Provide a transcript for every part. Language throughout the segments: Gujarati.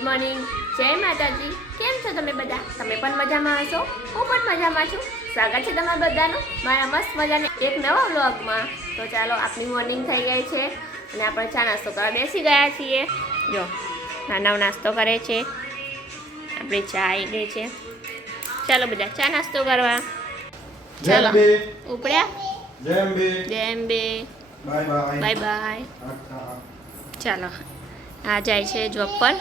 ગુડ મોર્નિંગ, જય માતાજી। કેમ છો તમે બધા? તમે પણ મજામાં હશો, હું પણ મજામાં છું। સ્વાગત છે તમારા બધાનું મારા મસ્ત મજાના એક નવા વ્લોગમાં। તો ચાલો, આપની મોર્નિંગ થઈ ગઈ છે અને આપણે ચા નાસ્તો કરવા બેસી ગયા છીએ। જો નાનો નાસ્તો કરે છે, આપણી ચા આવી ગઈ છે। ચાલો બધા ચા નાસ્તો કરવા। ચાલો ઉપડ્યા। જય અંબે, બાય બાય। ચાલો, આ જાય છે જોબ પર।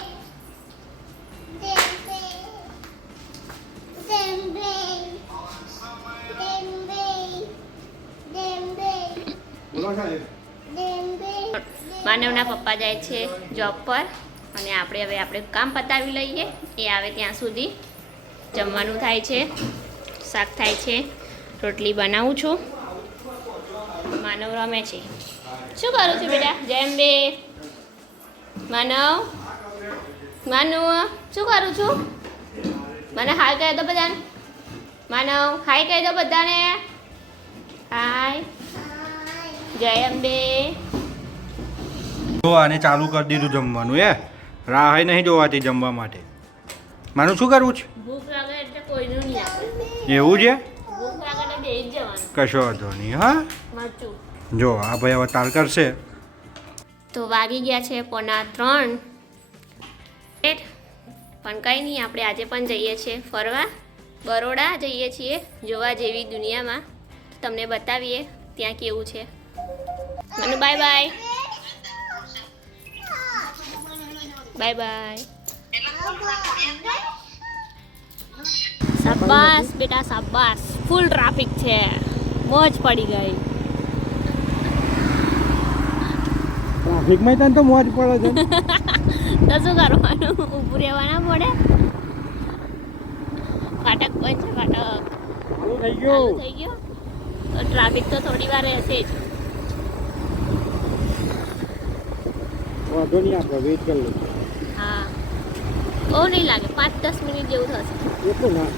માનવના પપ્પા જાય છે જોબ પર અને આપણે કામ પતાવી લઈએ। એ આવે ત્યાં સુધી જમવાનું થાય છે, શાક થાય છે, રોટલી બનાવું છું। માનવ રમે છે। શું કરું છું બેટા? જય અંબે। માનવ શું કરું છું? મને હાય કહી દો બધાને। માનવ હાય કહી દો બધાને। હાય, જય અંબે। જો આને ચાલુ કરી દીધું જમવાનું। રાહ નહીં જોવાતી જમવા માટે। માનું શું કરવું છે? ભૂખ લાગે એટલે કોઈનું નહીં આવે। એવું છે? ભૂખ લાગે એટલે બેસી જ જવાનું। કશો વાંધો નહીં। હા, મરચું જો આ ભાઈ હવે તાલ કરશે। તો વાગી ગયા છે 2:45। પણ કંઈ નહીં, આપણે આજે પણ જઈએ છીએ ફરવા। બરોડા જઈએ છીએ જોવા જેવી દુનિયામાં। તમને બતાવીએ ત્યાં કેવું છે। મને બાય બાય, બાય બાય। શાબાશ બેટા શાબાશ, ફૂલ ટ્રાફિક છે, મોજ પડી ગઈ। ટ્રાફિકમાં તને તો મોજ પડે છે। તો શું કરવાનું, ઊભું રહેવાના પડે। ફાટક બંધ છે, ફાટક ચાલુ થઈ ચાલુ થઈ ગયો તો ટ્રાફિક તો થોડી વાર રહેશે જ। વાંધો નહીં, આપણે વેઇટ કરી લઈએ। હા, બહુ નહીં લાગે, 5-10 મિનિટ જેવું થશે। એટલું ના,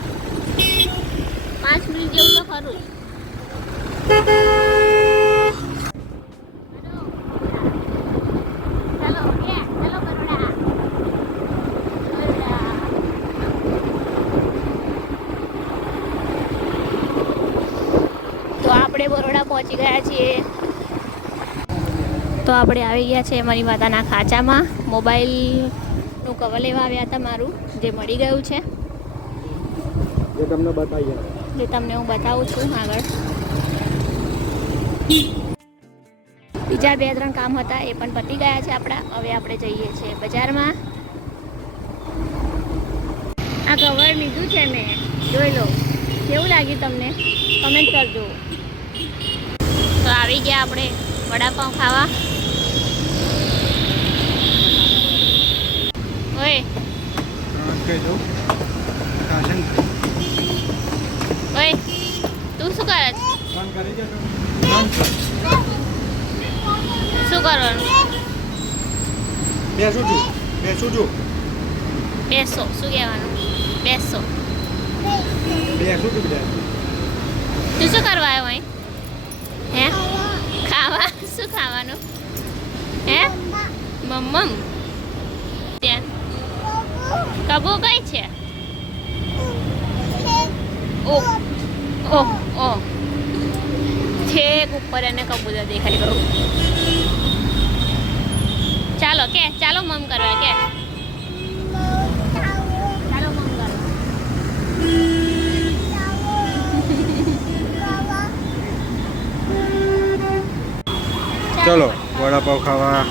5 મિનિટ જેવું તો ખરું જ। ચાલો બરોડા। તો આપણે બરોડા પહોંચી ગયા છીએ। તો આપણે આવી ગયા છે મારી માતાના ખાંચામાં। મોબાઈલનું કવર લેવા આવ્યા હતા મારું, જે મળી ગયું છે, જે તમને બતાવીએ, જે તમને હું બતાવું છું આગળ। બીજા 2-3 કામ હતા, એ પણ પતી ગયા છે આપણા। હવે આપણે જઈએ છીએ બજારમાં। આ કવર લીધું છે મેં, જોઈ લો કેવું લાગ્યું તમને, કમેન્ટ કરજો। તો આવી ગયા આપણે વડાપાઉં ખાવા। ઓય કહી દઉં શાસન ઓય, તું શું કરે છે? બંધ કરી દે। શું કરવાનું? બેસું છું। બેસો, શું કહેવાનું? બેસો। બેસું છું બધા। તું શું કરવા આવ્યો અહીં? હે, ખાવા? શું ખાવાનું? હે, મમ્મમ ત્યાં કબૂ કઈ છે? ઓહ ઓહ ઓહ, છેક ઉપર એને કબૂતર દેખાઈ ગયું। ચાલો કે, ચાલો મમ કરવા કે, ચાલો મમ કરવા। ચલો વડાપાવ ખાવા।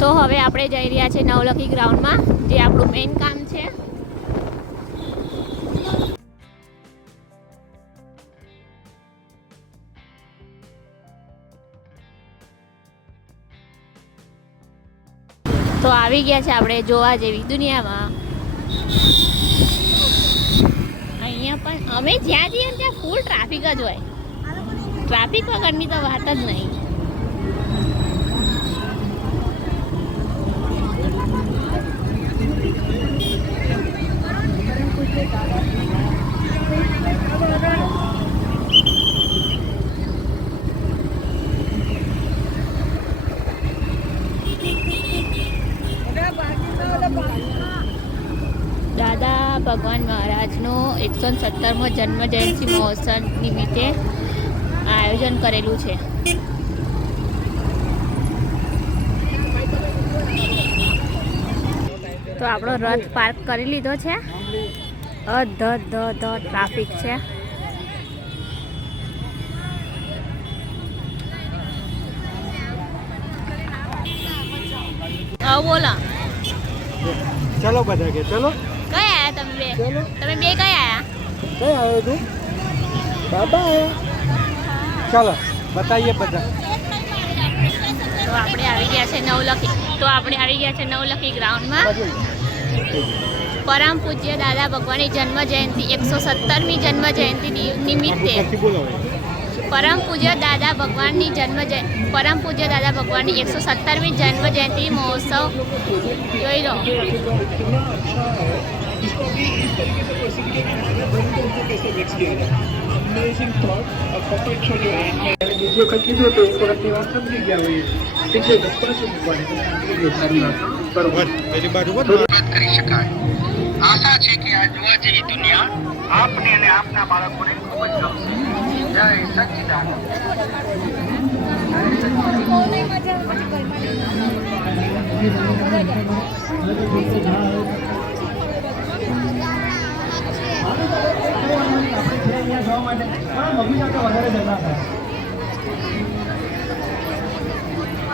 તો હવે આપણે જઈ રહ્યા છીએ નવલખી ગ્રાઉન્ડમાં, જે આપણું મેઇન કામ છે। તો આવી ગયા છે આપણે જોવા જેવી દુનિયામાં। અહીંયા પણ અમે જ્યાં જઈએ ત્યાં ફૂલ ટ્રાફિક જ હોય। ટ્રાફિક વગરની તો વાત જ નહીં। ભગવાન મહારાજનો 117મો જન્મ જયંતિ મહોત્સવ નિમિત્તે આયોજન કરેલું છે. તો આપણો રથ પાર્ક કરી લીધો છે. ટ્રાફિક છે. બોલો ચલો બધા કે ચલો. કઈ આયા તમે બે? તમે બે કઈ આયા? કઈ આવ્યો તું? બાબા આવ્યા. ચાલો બતાવીએ બધા. તો આપણે આવી ગયા છે નવલખી ગ્રાઉન્ડમાં. પરમ પૂજ્ય દાદા ભગવાનની જન્મ જયંતિ 117મી જન્મ જયંતિ નિમિત્તે પરમ પૂજ્ય દાદા ભગવાનની 117મી જન્મ જયંતિ મહોત્સવ જોઈ લો. પેલી બાજુ કરી શકાય. આશા છે કે આ જોવા જેવી દુનિયા આપને અને આપના બાળકોને ખૂબ જ ગમશે. જય સચ્ચિદાનંદ.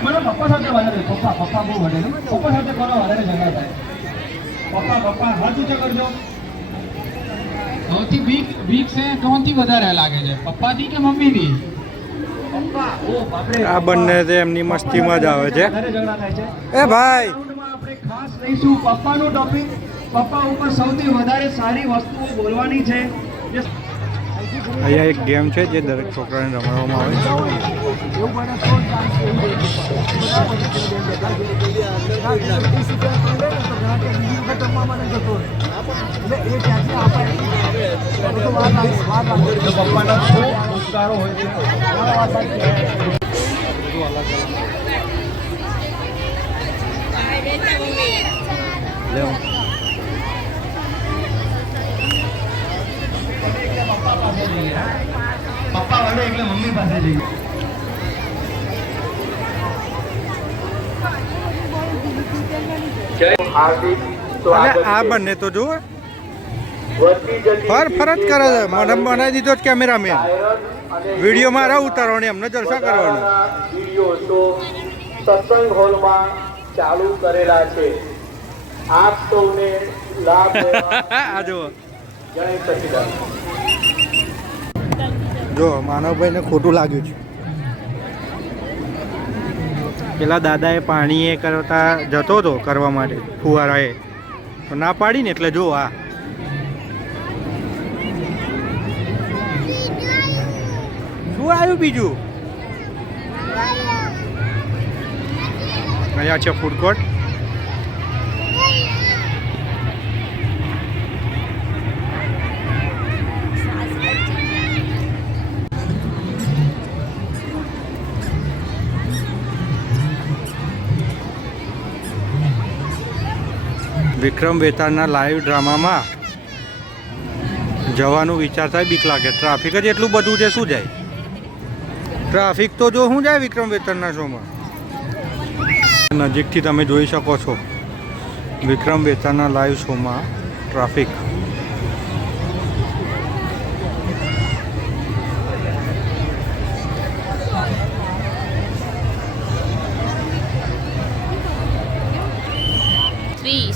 મને પપ્પા સાથે વધારે પપ્પા બહુ વધારે પપ્પા સાથે કોનો વધારે ઝઘડા થાય? પપ્પા હાથ ઊંચા કરજો. સૌથી વીક છે કોણથી વધારે લાગે છે, પપ્પાથી કે મમ્મીથી? પપ્પા. ઓ બાપરે. આ બંને તે એમની મસ્તીમાં જ આવે છે. વધારે ઝઘડા થાય છે. એ ભાઈ રાઉન્ડમાં આપણે ખાસ લઈશું પપ્પાનું ટોપિક. પપ્પા ઉપર સૌથી વધારે સારી વસ્તુઓ બોલવાની છે. અહીંયા એક ગેમ છે જે દરેક છોકરાને રમાડવામાં આવે છે. એવું બને તો પપ્પાના ખૂબ સંસ્કારો હોય છે. લેવો. પપ્પા વડે એટલે મમ્મી પાસે જઈએ. અને આ બંને તો જુઓ ફર ફરજ કરે છે. મને બનાવી દીધો જ કેમેરામેન. વિડીયો મારા ઉતારવાની, એમને જલસા કરવાના. વિડીયો શો સત્સંગ હોલમાં ચાલુ કરેલા છે. આપ સૌને લાભ લેવા આ જુઓ જય સચ્ચિદાનંદ. જો માનવભાઈને ખોટું લાગ્યું છે. પેલા દાદાએ પાણી એ કરતા જતો હતો કરવા માટે ફુવારા એ, તો ના પાડી ને એટલે જો આ શું આવ્યું બીજું. અહીંયા છે ફૂડ કોર્ટ. વિક્રમ વેતાળના લાઈવ ડ્રામામાં જવાનું વિચારતા બીક લાગે. ટ્રાફિક જ એટલું બધું છે, શું જાય ટ્રાફિક તો જો શું જાય વિક્રમ વેતાળના શોમાં. નજીકથી તમે જોઈ શકો છો વિક્રમ વેતાળના લાઈવ શોમાં ટ્રાફિક.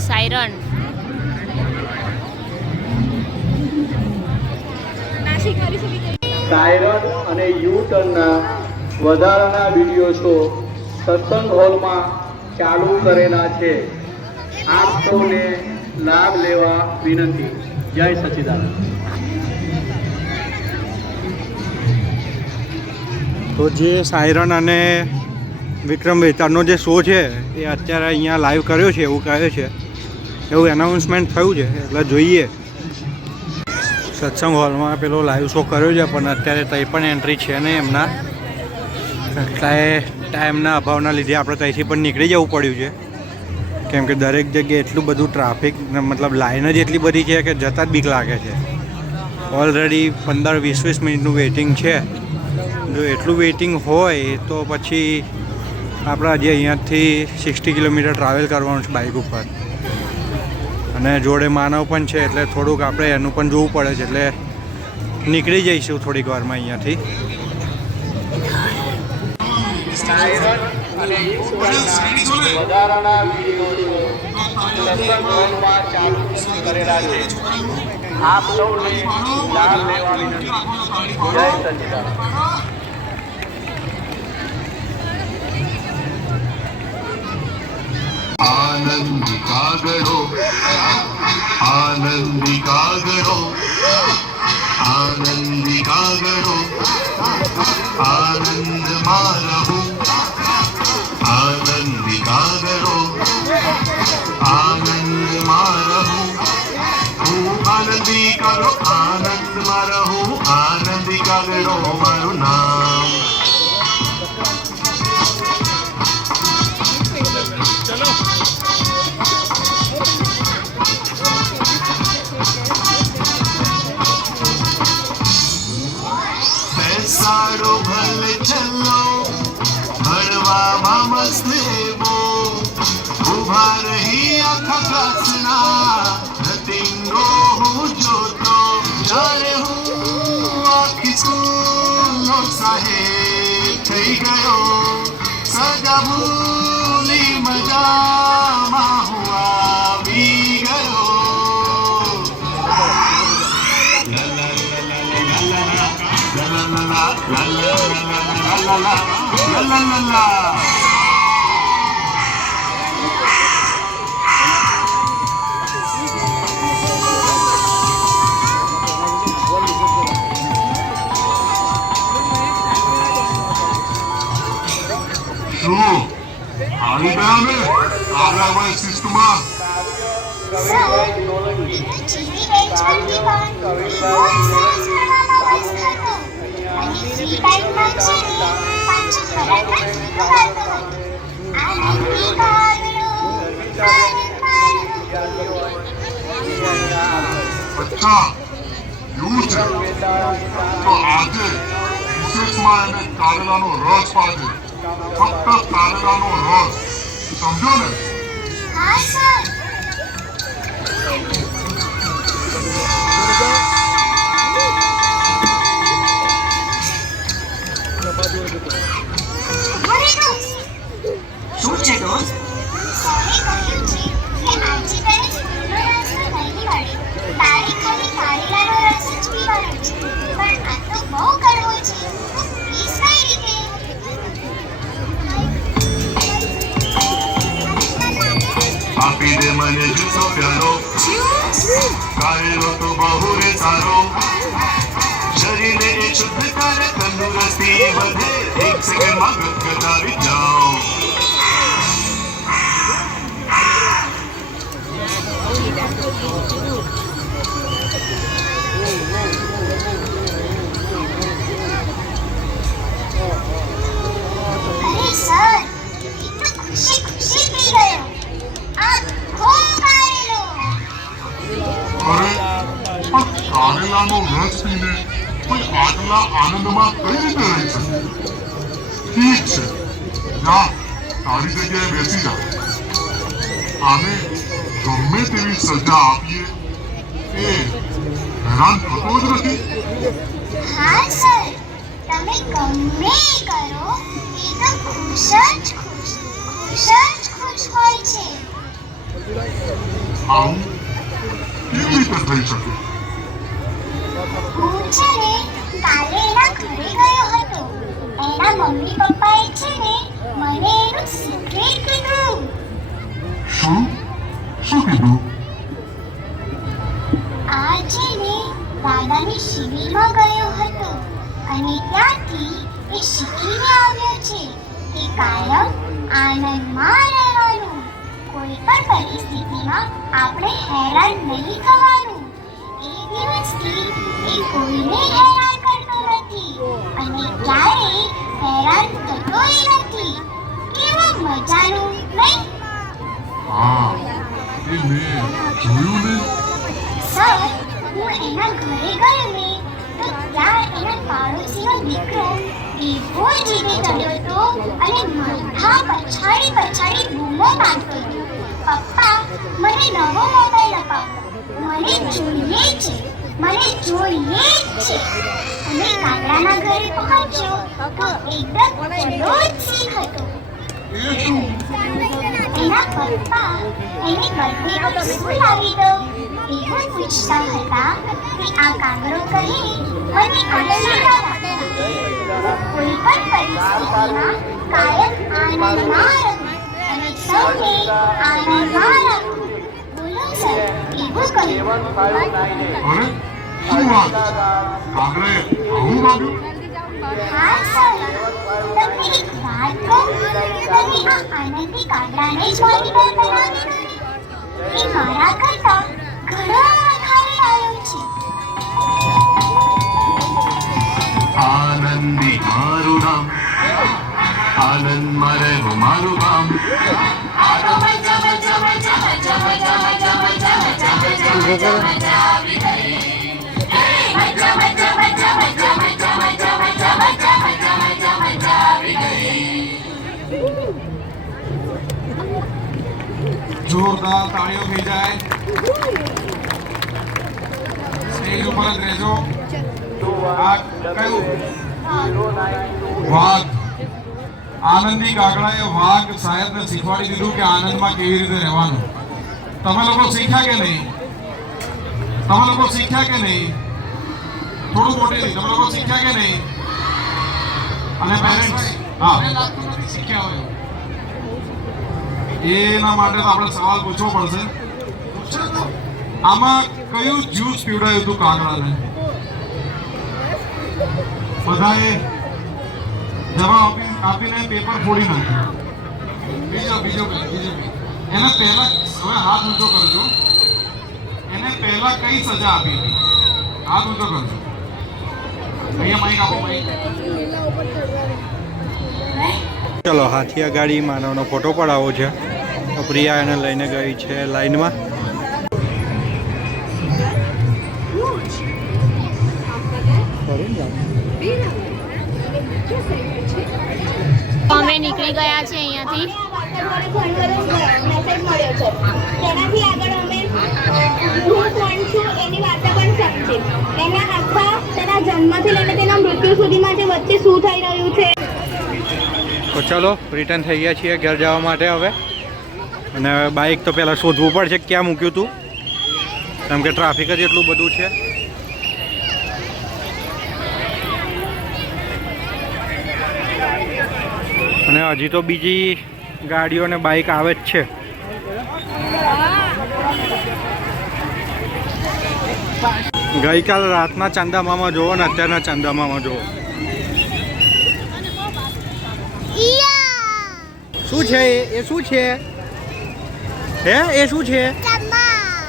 સાયરન સાયરન અને યુ ટર્નના વધારાના વિડીયો શો સત્સંગ હોલમાં ચાલુ કરેલા છે. આપ સૌને લાભ લેવા વિનંતી. જય સચ્ચિદાનંદ. તો જે સાયરન અને વિક્રમ વેતાળનો જે શો છે એ અત્યારે અહીંયા લાઈવ કર્યો છે એવું કહે છે, એવું એનાઉન્સમેન્ટ થયું છે. એટલે જોઈએ. સત્સંગ હોલમાં પેલો લાઈવ શો કર્યો છે પણ અત્યારે કંઈ પણ એન્ટ્રી છે નહીં એમના. એટલે ટાઈમના અભાવના લીધે આપણે ત્યાંથી પણ નીકળી જવું પડ્યું છે કેમ કે દરેક જગ્યાએ એટલું બધું ટ્રાફિક મતલબ લાઈન જ એટલી બધી છે કે જતાં જ બીક લાગે છે. ઓલરેડી 15-20 મિનિટનું વેઇટિંગ છે. જો એટલું વેઇટિંગ હોય તો પછી આપણે હજી અહીંયાથી 60 કિલોમીટર ટ્રાવેલ કરવાનું છે બાઇક ઉપર, અને જોડે માનવ પણ છે એટલે થોડુંક આપણે એનું પણ જોવું પડે છે. એટલે નીકળી જઈશું થોડીક વારમાં અહીંયાથી. સાયરન અને યુ-ટર્નના વધારાના વિડીયો સત્સંગ હોલમાં ચાલુ કરેલા છે. આપ સૌને લાભ લેવા વિનંતી. જય સચિદાનંદ. आनंदिका गणो आनंदिका गणो आनंदिका गणो आनंद मारहु आनंदिका गणो आनंद मारहु आनंदी करो आनंद मारहु आनंदिका गणो माરું नाम. સારો ભલે ચલો ભણવામાં મસ્ત લેવો ઉભા રહી આખા ક્લાસના નતિંગો હું જોતો જ્યારે હું આખી સ્કૂલનો સાહેબ થઈ ગયો સજા ભૂલી મજામાં હું આવી ગયો. La la la la la la la la la. શું આવી ગયા ને આગળ સિસ્ટમમાં કવિભાઈ અચ્છા એવું છે તો આજે વિશેષમાં એને કારેલાનો રસ પાડે, ફક્ત કારેલાનો રસ, સમજો ને? હા સર. શું છે દોસ્ત? સરે કહ્યું છે કે આજે તને ફૂલનો રસ તો નહીં મળે, તારે ખાલી કારેલાનો રસ જ પીવાનો છે. પણ આ તો બહુ કડવો છે, તું પીશ કઈ રીતે? આપી દે મને જુસ્સો પ્યારો, કારેલો તો બહુ રે સારો, શરીરને એ શુદ્ધ કરે, તંદુરસ્તી વધે, એક સેકન્ડમાં ગદગદાવી જાઓ. અરે સર, એ તો ખુશી ખુશી પી ગયો. આખો કારેલો. અરે પણ કારેલાનો રસ પીને કોઈ આટલા આનંદમાં કઈ રીતે રહી શકે? ઠીક છે, જા તારી જગ્યાએ બેસી જા. આને ગમે તેવી સજા આપીએ એ હેરાન થતો જ નથી. હા સર, તમે ગમે એ કરો, એ તો ખુશ જ ખુશ હોય છે. આવું કેવી રીતે થઈ શકે? હું છે ને કાલે એના ઘરે ગયો હતો. એના મમ્મી પપ્પાએ છે ને મને એનું સિક્રેટ કીધું. શું શું કીધું? આ છે ને દાદાની શિબિરમાં ગયો હતો અને ત્યાંથી એ શીખીને આવ્યો છે કે કાયમ આનંદમાં રહેવાનું, કોઈ પણ પરિસ્થિતિમાં આપણે હેરાન નહીં થવાનું. એ દિવસથી એ કોઈને હેરાન કરતો નથી અને ક્યારેય હેરાન થતોય નથી. કેવું મજાનું નહીં? હા, એ મેં જોયું ને. સર, હું એના ઘરે ગયો ને તો ત્યાં એના પાડોશીનો દીકરો એવો જીદી ચડ્યો હતો અને માથા પછાડી બૂમો પાડતો હતો, પપ્પા મને નવો મોબાઈલ અપાવો, મને જોઈએ છે, મને જોઈએ જ છે. અને કાગડાના ઘરે પહોંચ્યો તો એકદમ જલોદ સીન હતો. એ શું? એના પપ્પા એને બર્થડે પર શું લાવી દો એવું પૂછતા હતા કે આ કાગડો કહે મને આશીર્વાદ આપો. કોઈ પણ પરિસ્થિતિમાં કાયમ આનંદમાં રહો અને સૌને આનંદમાં રાખો. બોલો સર, એવું કહ્યું. અરે શું વાત? કાગડાએ આવું માગ્યું? હા સર, તમને એક વાત કહું, તમે આ આનંદી કાગડાને જ વાલીદાર બનાવી દો. એ મારા કરતા ઘણો વધારે આવ્યો છે. આનંદી મારું નામ, આનંદમાં રહેવું મારું કામ. જોરદાર તાળીઓ થઈ જાય. સ્ટેજ ઉપર જ રહેજો. આ કયું? વાઘ. આનંદી કાગડાએ વાઘ સાહેબને શીખવાડી દીધું કે આનંદમાં કેવી રીતે રહેવાનું. તમે લોકો શીખ્યા કે નહીં? તમે લોકો શીખ્યા કે નહીં? થોડું મોટેથી તમે લોકો શીખ્યા કે નહીં? અને પેરેન્ટ્સ હા શીખ્યા હોય એના માટે તો આપણે સવાલ પૂછવો પડશે. આમાં કયું જ્યુસ પીવડાયું હતું કાગડાને? બધાએ જવાબ આપીને પેપર ફોડી નાખ્યું. બીજો એને પહેલા હવે હાથ ઊંચો કરજો. એને પહેલા કઈ સજા આપી હતી? હાથ ઊંચો કરજો. અહીંયા માઈક આપો. ચલો હાથીયા ગાડી માનવનો ફોટો પડાવવો છે તો પ્રિયા એને લઈને ગઈ છે લાઈનમાં. અમે નીકળી ગયા છે અહીંયાથી. મેસેજ મળ્યો છે. તેનાથી આગળ અમે હું કોણ છું એની વાર્તા પણ સમજી. એના આખા તેના જન્મથી લઈને તેના મૃત્યુ સુધીમાં જે વચ્ચે શું થઈ રહ્યું છે. તો ચલો રિટર્ન થઈ ગયા છીએ ઘર જવા માટે હવે. અને બાઇક તો પહેલાં શોધવું પડશે ક્યાં મૂક્યું હતું, કેમ કે ટ્રાફિક જ એટલું બધું છે. અને હજી તો બીજી ગાડીઓ અને બાઇક આવે જ છે. ગઈકાલ રાતના ચાંદામામાં જુઓ ને અત્યારના ચાંદામામાં જુઓ. શું છે એ શું છે? હે એ શું છે?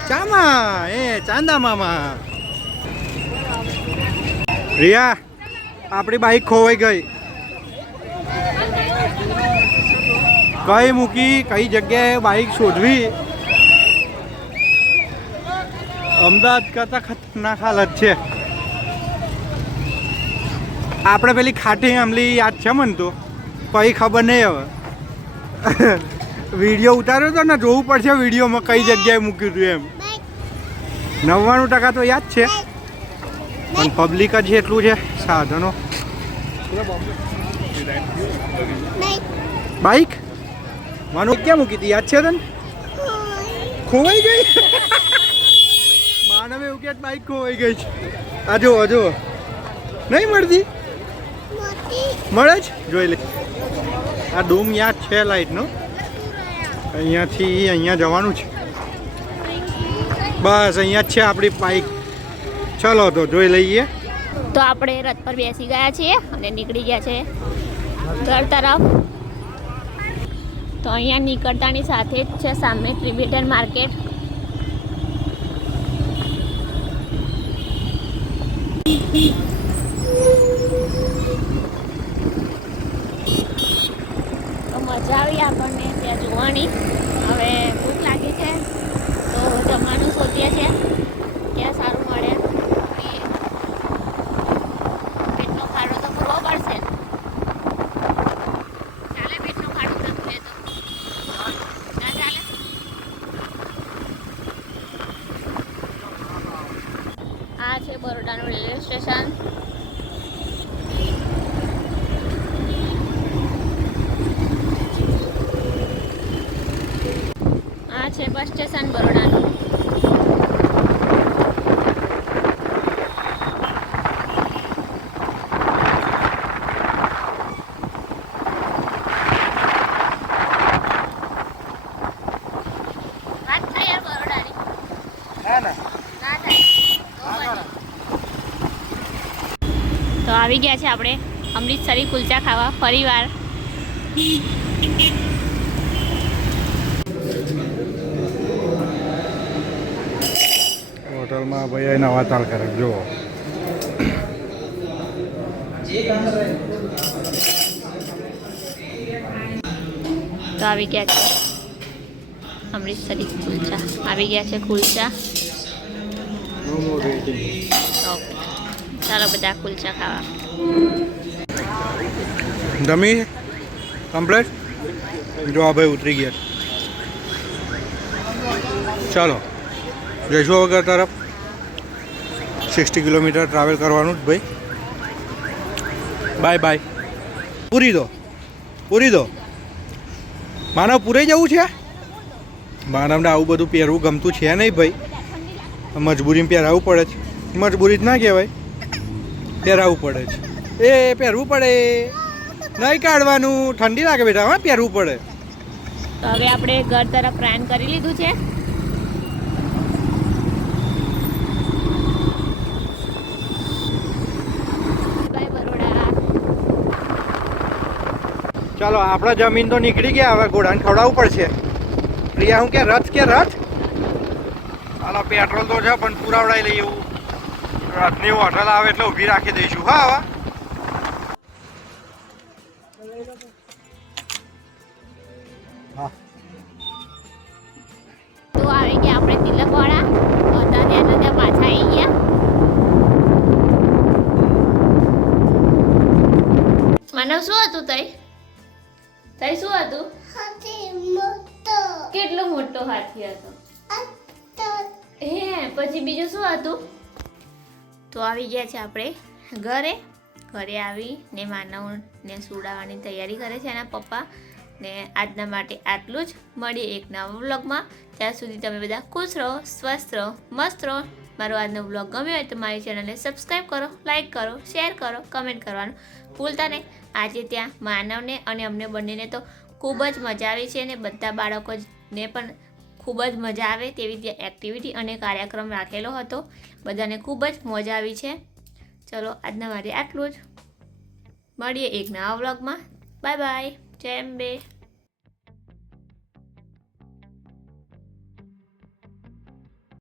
ચામા એ ચાંદા મામા. રિયા આપણી બાઈક ખોવાઈ ગઈ. કઈ મૂકી, કઈ જગ્યાએ બાઈક શોધવી? અમદાવાદ કરતા ખતરનાક હાલત છે. આપણે પેલી ખાટી આંબલી યાદ છે મને તો, કઈ ખબર નહીં હવે. વિડીયો ઉતાર્યો હતો ને, જોવું પડશે વિડીયોમાં કઈ જગ્યાએ મૂક્યું હતું એમ. 99% તો યાદ છે, પણ પબ્લિક જ એટલું છે, સાધનો. બાઈક માનું ક્યાં મૂકી હતી યાદ છે તને? ખોવાઈ ગઈ. માનવે એવું કે બાઈક ખોવાઈ ગઈ છે. આ જો નહીં મળતી, મળે જ જોઈ લે. આ ડૂમ યાદ છે લાઈટનો, અહીંયાથી અહીંયા જવાનું છે. બસ અહીંયા જ છે આપણી બાઈક. ચલો તો જોઈ લઈએ. તો આપણે રથ પર બેસી ગયા છીએ અને નીકળી ગયા છે ઘર તરફ. તો અહીંયા નીકળતાની સાથે જ છે સામે ટ્રિબ્યુટર માર્કેટ. તો મજા આવી આપણને ત્યાં જોવાની. હવે ભૂખ લાગી છે શોધીએ છીએ ક્યાં સારું મળે. પેટનો ખાડો તો ભરવો પડશે. ચાલે પેટનો ખાડો થતું હોય તો ના ચાલે. આ છે બરોડાનું રેલવે સ્ટેશન. આ છે બસ સ્ટેશન બરોડાનું. વાત થાય યાર બરોડાની. ના થાય. તો આવી ગયા છે આપણે અમૃતસરી કુલચા ખાવા ફરીવાર. હોટલમાં ભાઈ નવા તાલ કરે જુઓ. તો આવી ગયા છે અમૃતસરી કુલચા. આવી ગયા છે કુલચા. ઓકે ચાલો બધા કુલચા ખાવા. જમી કમ્પ્લેટ. જો આ ભાઈ ઉતરી ગયા. ચાલો જઈશું વગર તરફ. 60 કિલોમીટર ટ્રાવેલ કરવાનું જ ભાઈ. Bye bye. પૂરી દો માનવ પૂરાઈ જવું છે. માનવને આવું બધું પહેરવું ગમતું છે નહીં ભાઈ. મજબૂરીમાં પહેરાવવું પડે છે. મજબૂરી જ ના કહેવાય, પહેરાવવું પડે છે. એ પહેરવું પડે નહીં કાઢવાનું. ઠંડી લાગે બેટા. હા પહેરવું પડે. તો હવે આપણે ઘર તરફ પ્રયાણ કરી લીધું છે. બાય બરોડા. ચાલો આપણા જમીન તો નીકળી ગયા. હવે ઘોડાને ખવડાવવું પડશે. પ્રિયા હું કે રથ ચાલો પેટ્રોલ તો છે પણ પુરાવડાવી લઈએ. એવું રથની હોટલ આવે એટલે ઊભી રાખી દઈશું. હા હવે તો આવી ગયા આપણે તિલકવાડા. હતા ત્યાં પાછા આવી ગયા. માનવ શું હતું તઈ શું હતું? કેટલો મોટો હાથી હતો. હે પછી બીજું શું હતું? તો આવી ગયા છે આપણે ઘરે આવી ને માનવને સુડાવવાની તૈયારી કરે છે એના પપ્પા. ને આજના માટે આટલું જ. મળીએ એક નવા વ્લોગમાં. ત્યાં સુધી તમે બધા ખુશ રહો, સ્વસ્થ રહો, મસ્ત રહો. મારો આજનો વ્લોગ ગમ્યો હોય તો મારી ચેનલને સબસ્ક્રાઈબ કરો, લાઈક કરો, શેર કરો, કમેન્ટ કરવાનું ભૂલતા નહીં. આજે ત્યાં માનવને અને અમને બંનેને તો ખૂબ જ મજા આવી છે અને બધા બાળકોને પણ ખૂબ જ મજા આવે તેવી ત્યાં એક્ટિવિટી અને કાર્યક્રમ રાખેલો હતો. બધાને ખૂબ જ મજા આવી છે. ચલો આજના માટે આટલું જ. મળીએ એક નવા વ્લોગમાં. Bye bye. જય અંબે.